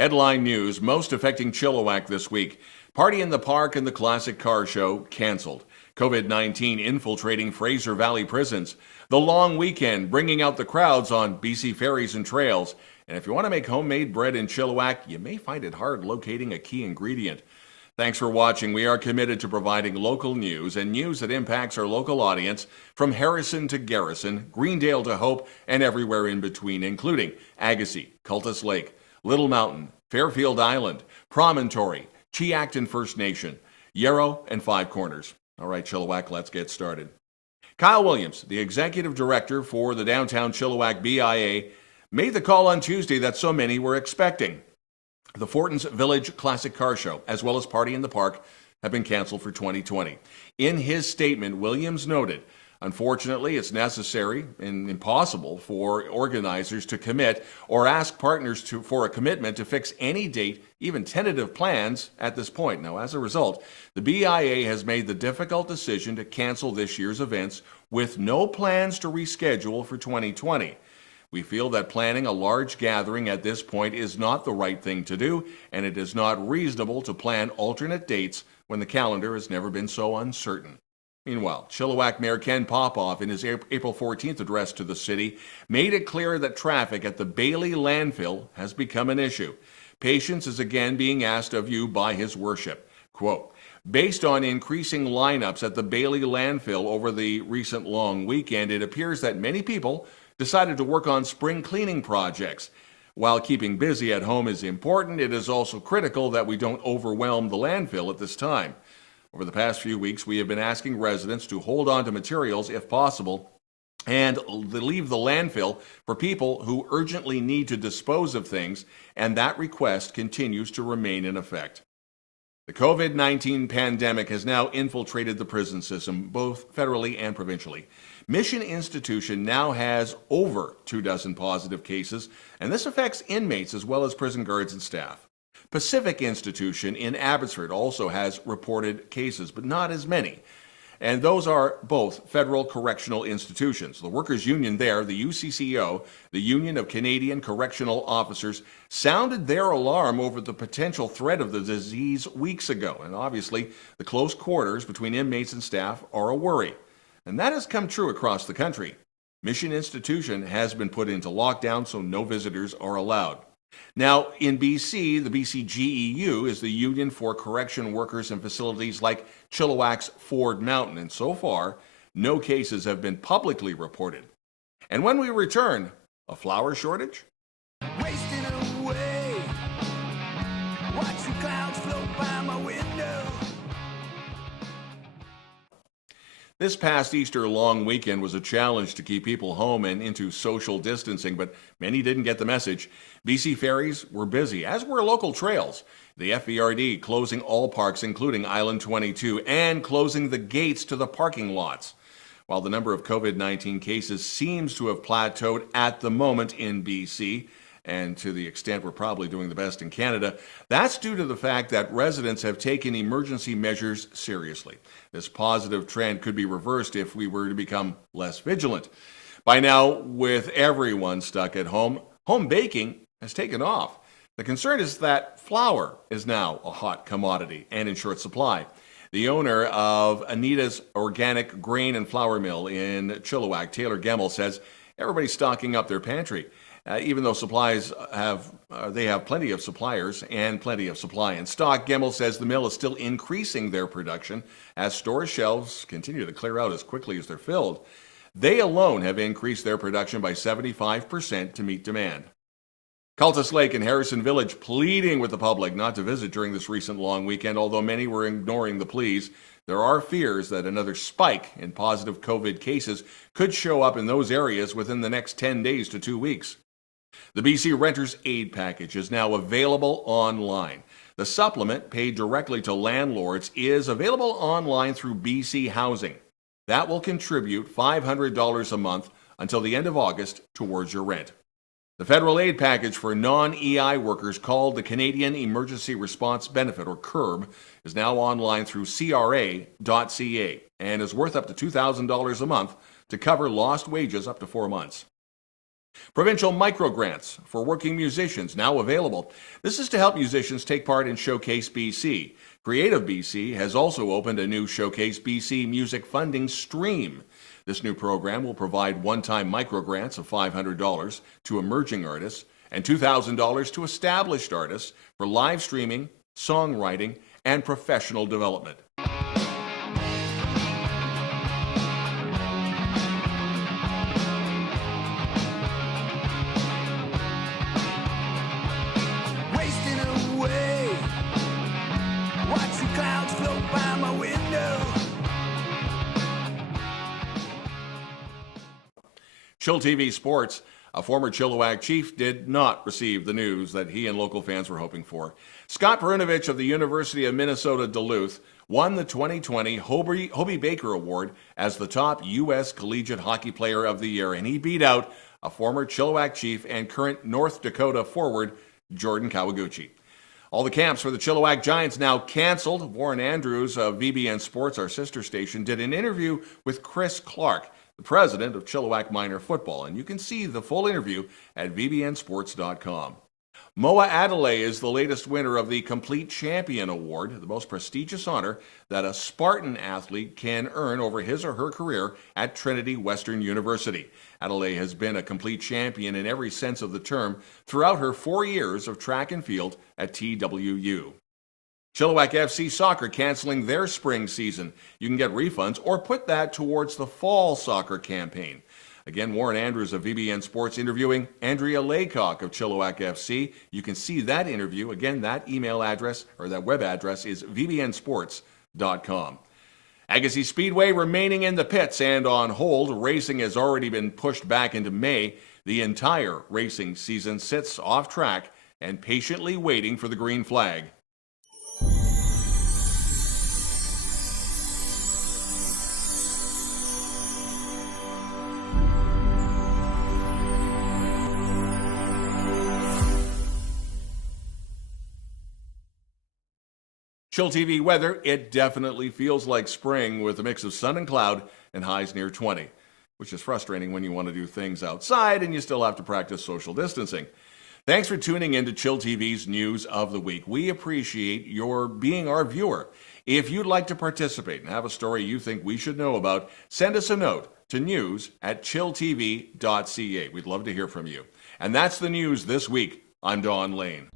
Headline news most affecting Chilliwack this week. Party in the Park and the Classic Car Show canceled. COVID-19 infiltrating Fraser Valley prisons. The long weekend bringing out the crowds on BC Ferries and Trails. And if you want to make homemade bread in Chilliwack, you may find it hard locating a key ingredient. Thanks for watching. We are committed to providing local news and news that impacts our local audience from Harrison to Garrison, Greendale to Hope, and everywhere in between, including Agassiz, Cultus Lake, Little Mountain, Fairfield Island, Promontory, Chiacton First Nation, Yarrow, and Five Corners. All right, Chilliwack, let's get started. Kyle Williams, the executive director for the downtown Chilliwack BIA, made the call on Tuesday that so many were expecting. The Fortin's Village Classic Car Show, as well as Party in the Park, have been canceled for 2020. In his statement, Williams noted, unfortunately, it's necessary and impossible for organizers to commit or ask partners for a commitment to fix any date, even tentative plans, at this point. Now, as a result, the BIA has made the difficult decision to cancel this year's events with no plans to reschedule for 2020. We feel that planning a large gathering at this point is not the right thing to do, and it is not reasonable to plan alternate dates when the calendar has never been so uncertain. Meanwhile, Chilliwack Mayor Ken Popoff, in his April 14th address to the city, made it clear that traffic at the Bailey landfill has become an issue. Patience is again being asked of you by his worship. Quote, based on increasing lineups at the Bailey landfill over the recent long weekend, it appears that many people decided to work on spring cleaning projects. While keeping busy at home is important, it is also critical that we don't overwhelm the landfill at this time. Over the past few weeks, we have been asking residents to hold on to materials if possible and leave the landfill for people who urgently need to dispose of things, and that request continues to remain in effect. The COVID-19 pandemic has now infiltrated the prison system, both federally and provincially. Mission Institution now has over 24 positive cases, and this affects inmates as well as prison guards and staff. Pacific Institution in Abbotsford also has reported cases, but not as many. And those are both federal correctional institutions. The workers' union there, the UCCO, the Union of Canadian Correctional Officers, sounded their alarm over the potential threat of the disease weeks ago. And obviously, the close quarters between inmates and staff are a worry. And that has come true across the country. Mission Institution has been put into lockdown, so no visitors are allowed. Now, in BC, the BC GEU is the Union for Correction Workers in facilities like Chilliwack's Ford Mountain, and so far, no cases have been publicly reported. And when we return, a flower shortage? Wasting away, watching clouds float by my window. This past Easter long weekend was a challenge to keep people home and into social distancing, but many didn't get the message. BC Ferries were busy, as were local trails. The FVRD closing all parks, including Island 22, and closing the gates to the parking lots. While the number of COVID-19 cases seems to have plateaued at the moment in BC, and to the extent we're probably doing the best in Canada, that's due to the fact that residents have taken emergency measures seriously. This positive trend could be reversed if we were to become less vigilant. By now, with everyone stuck at home, home baking has taken off. The concern is that flour is now a hot commodity and in short supply. The owner of Anita's Organic Grain and Flour Mill in Chilliwack, Taylor Gemmell, says everybody's stocking up their pantry. Even though they have plenty of suppliers and plenty of supply in stock, Gemmell says the mill is still increasing their production as store shelves continue to clear out as quickly as they're filled. They alone have increased their production by 75% to meet demand. Cultus Lake and Harrison Village pleading with the public not to visit during this recent long weekend, although many were ignoring the pleas. There are fears that another spike in positive COVID cases could show up in those areas within the next 10 days to 2 weeks. The BC Renters Aid Package is now available online. The supplement, paid directly to landlords, is available online through BC Housing. That will contribute $500 a month until the end of August towards your rent. The federal aid package for non-EI workers, called the Canadian Emergency Response Benefit, or CERB, is now online through CRA.ca and is worth up to $2,000 a month to cover lost wages up to 4 months. Provincial microgrants for working musicians now available. This is to help musicians take part in Showcase BC. Creative BC has also opened a new Showcase BC music funding stream. This new program will provide one-time microgrants of $500 to emerging artists and $2,000 to established artists for live streaming, songwriting, and professional development. Wasting away. Watching clouds float by my window. chillTV Sports. A former Chilliwack chief did not receive the news that he and local fans were hoping for. Scott Perunovich of the University of Minnesota Duluth won the 2020 Hobie Baker Award as the top U.S. Collegiate Hockey Player of the Year, and he beat out a former Chilliwack chief and current North Dakota forward, Jordan Kawaguchi. All the camps for the Chilliwack Giants now canceled. Warren Andrews of VBN Sports, our sister station, did an interview with Chris Clark, the president of Chilliwack Minor Football, and you can see the full interview at vbnsports.com. Moa Adelaide is the latest winner of the Complete Champion Award, the most prestigious honor that a Spartan athlete can earn over his or her career at Trinity Western University. Adelaide has been a complete champion in every sense of the term throughout her 4 years of track and field at TWU. Chilliwack FC Soccer canceling their spring season. You can get refunds or put that towards the fall soccer campaign. Again, Warren Andrews of VBN Sports interviewing Andrea Laycock of Chilliwack FC. You can see that interview. Again, that email address or that web address is vbnsports.com. Agassiz Speedway remaining in the pits and on hold. Racing has already been pushed back into May. The entire racing season sits off track and patiently waiting for the green flag. chillTV weather, it definitely feels like spring with a mix of sun and cloud and highs near 20, which is frustrating when you want to do things outside and you still have to practice social distancing. Thanks for tuning in to chillTV's News of the Week. We appreciate your being our viewer. If you'd like to participate and have a story you think we should know about, send us a note to news@chilltv.ca. We'd love to hear from you. And that's the news this week. I'm Don Lehn.